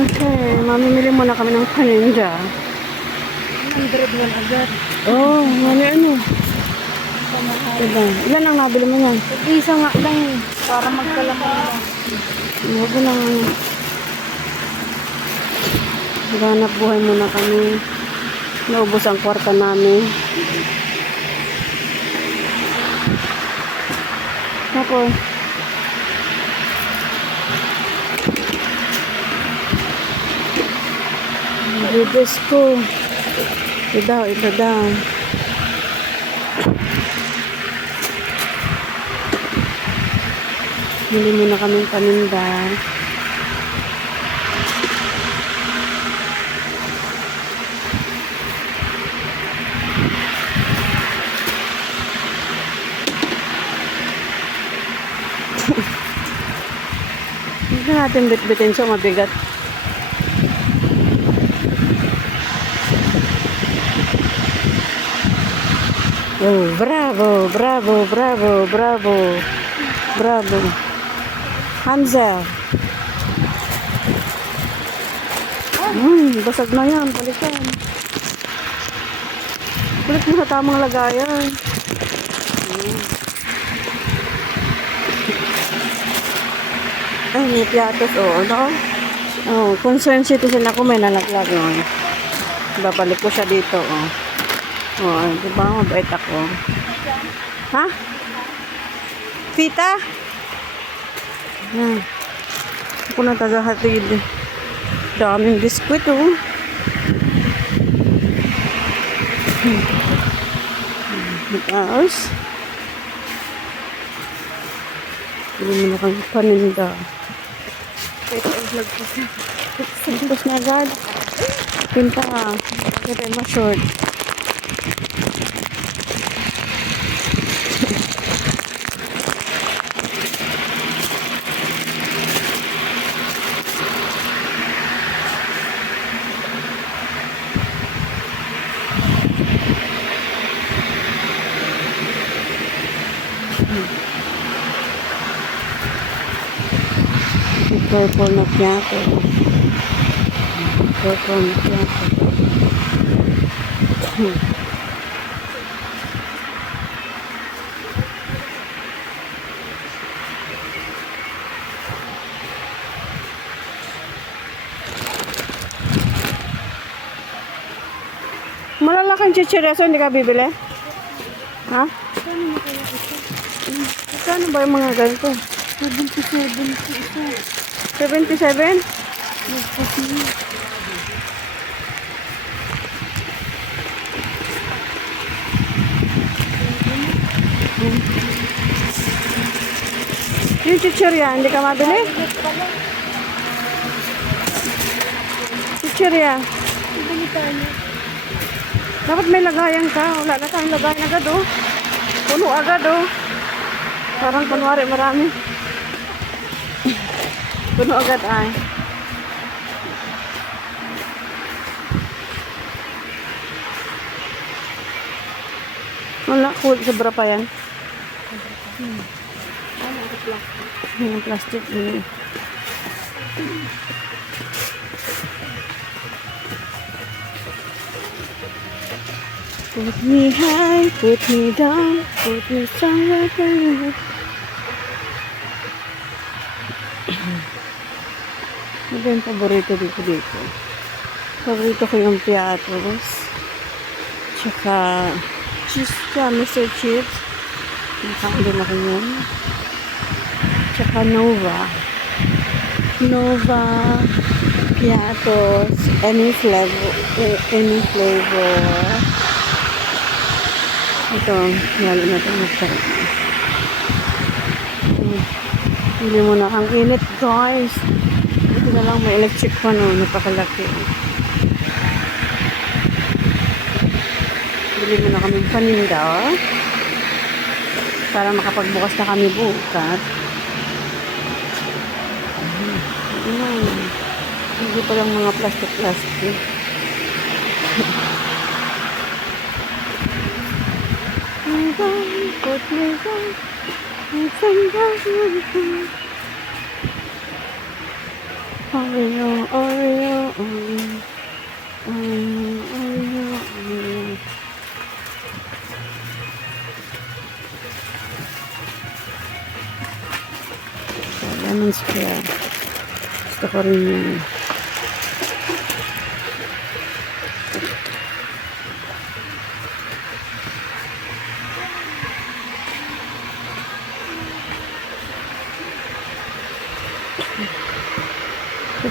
Okay, mamimili muna kami ng paninda. 101 agad. Oh, ano ano? Diba? Ilan ang nabili mo yan? Isa nga lang eh. Para magkalaman. Huwag mo lang ano. Ganap buhay muna kami. Naubos ang kwarta namin. Tapos, Bibis ko. Ito daw, daw. Bili muna kaming paninda. Hindi natin bitbitin so mabigat. Oh, bravo, bravo, bravo, bravo, bravo. Hamza. Hmm, basag na yan. Balikan. Balik mo sa tamang lagayan. Ay, may piatos. Oo, ano? Oh, concerned citizen ako. May nalaglag nun. Babalik ko siya dito. Oh. Oh, di ba? Mabait ako. Ha? Pita? Hmm. Ako na tagahatid. Daming biskwit, oh. Mataas. Hindi mo na kami paninda. Ito ang vlog ko. Tapos na agad. Pinta ka. Kaya mo short. Purple na piyato. Purple na piyato. Malalaking chichireso, hindi ka bibili? Ha? Kano ba yung mga ganito? 77 po isa. 77? Nagpapili. Yung chichirya, hindi ka mabili? Chichirya. Bili tayo. Dapat may lagayan ka. Wala na tayong lagayan agad, oh. Puno agad, oh. Parang kunwari marami. Puno agad, ay. Wala, cool. Sobra pa yan. Yung plastic. Yun. Put me high, put me down, put me somewhere below. Ano ba yung paborito dito dito? Paborito ko yung Piatos. Tsaka, cheese ka, Mr. Chips. Nakain din ako yun. Tsaka Nova. Nova, Piatos, any flavor, eh, any flavor. Ito, lalo na ito masarap. Hindi mo na ang init, guys. Ito na lang, may electric fan, oh, napakalaki. Bili mo na kami paninda, oh. Para makapagbukas na kami bukas. Hmm. Hindi pa lang mga plastic-plastic. sandan potlayan ang sandan Oreo, Oreo, Oreo. Oreo, Oreo, Oreo Lemon square Gusto ko rin yun.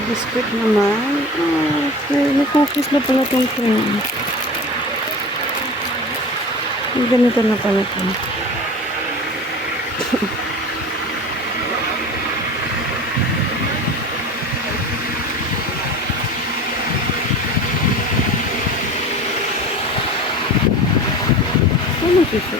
Biscuit naman. Ah, okay. May cookies na pala itong cream. May ganito na pala ito. Ano sisi?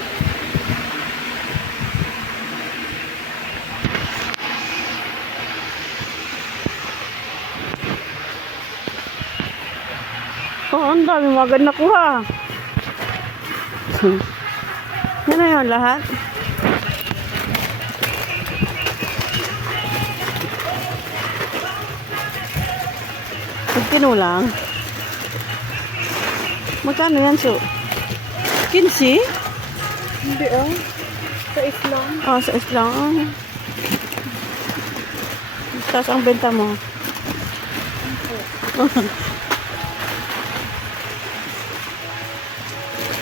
Oo, ang dami magand nakuha. Yan na yun lahat. Pagtino lang. Magkano yan, so? 15? Hindi ah. Sa Islam. Oh, sa islang. Tapos ang benta mo. Ang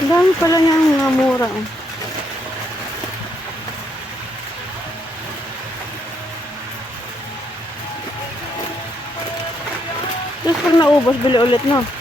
dami pala niyang mga mura. oh. Tapos pag naubos, bili ulit, no?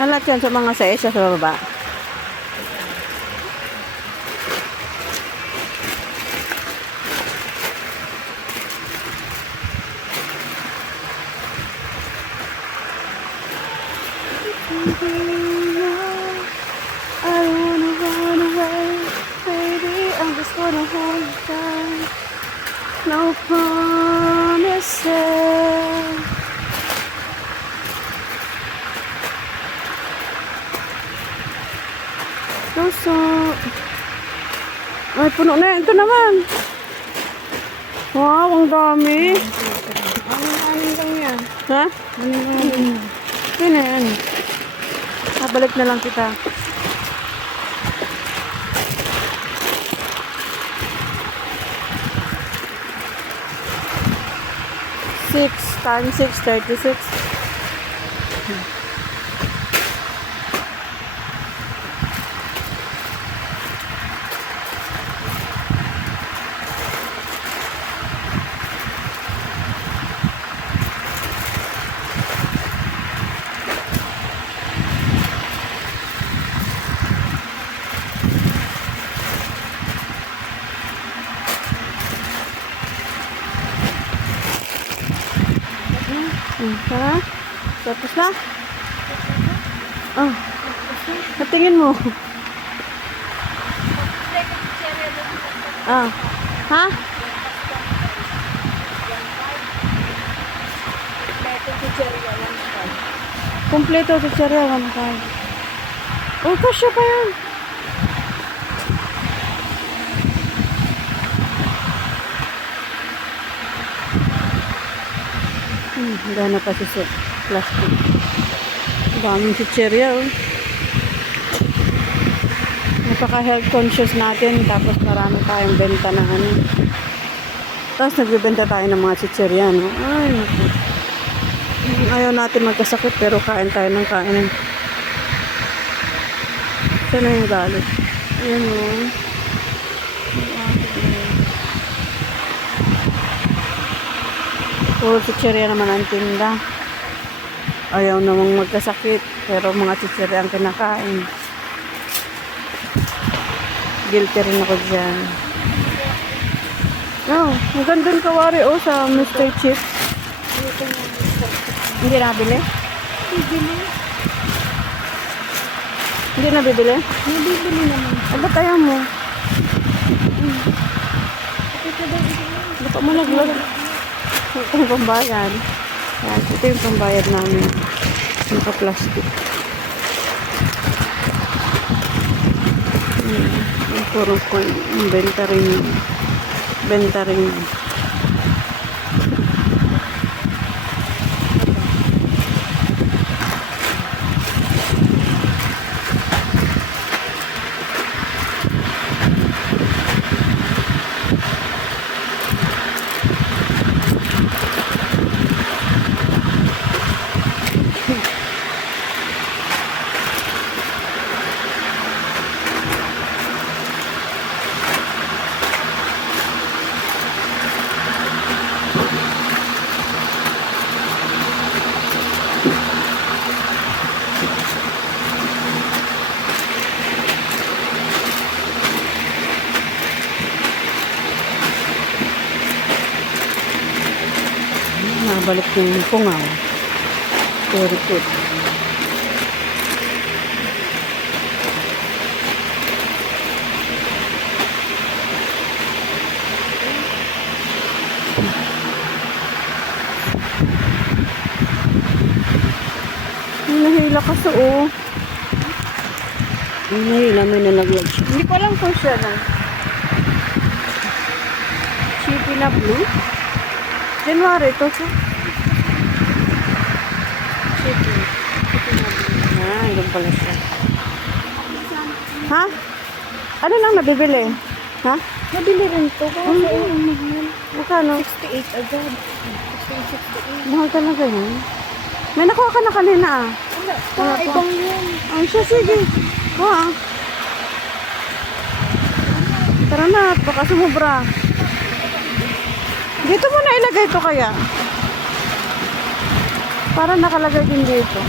Alat yan sa mga sa sa baba. Puno na. Ito naman. Wow, ang dami. Aning-aning lang yan. Ha? Aning-aning. Yun na yan. Ah, balik na lang kita. Six times six, thirty-six. Hmm, ha? Tapos na? Oh. Natingin mo. Ah. Ha? Kompleto tsarya, 1.5. Oh, kasya pa yan. Hmm, gana pa si sa plastic. Daming chicherya, oh. Napaka-health conscious natin, tapos marami tayong benta ng ano. Tapos nagbibenta tayo ng mga chicherya, no? Ay. Ayaw natin magkasakit, pero kain tayo ng kain. Saan na yung galit? Ayan, oh. Puro chicherya naman ang tinda. Ayaw namang magkasakit. Pero mga chichiri ang kinakain. Guilty rin ako dyan. Oh, ang ganda ng kawari oh sa Mr. Chips. Hindi nabili? Bibili. Hindi nabibili? Nabibili naman. Ay, ba't ayaw mo? Ba't mo naglag? Ito yung pambayad. Yan, ito yung pambayad namin. Naka-plastic. Hmm, yung puro coin. Yung Nabalik yung pungaw. Very good. Nahila ka sa oh. Nahila, may nalaglag siya. Hindi ko alam kung siya na. Chippy na blue. January ito siya. Chippy. Chippy na blue. Ah, yun pala siya. Ha? Ano lang nabibili? Ha? Nabili rin to. Kaya Mm. sa inyo mahal. Magkano? 68 agad. Gusto yung 68. Mahal talaga yun. May nakuha ka na kanina ah. Wala. Wala ibang yun. Ay, siya, sige. Kuha. ah. Tara na, baka sumubra. Dito mo na ilagay ito kaya. Para nakalagay din dito.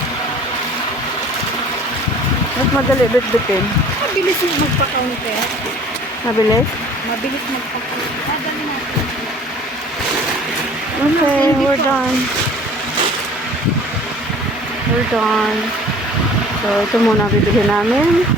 Mas madali bitbitin. Mabilis yung magpa-counter. Mabilis? Mabilis magpa-counter. Dadali natin. Okay, we're done. We're done. So, ito muna bibili namin.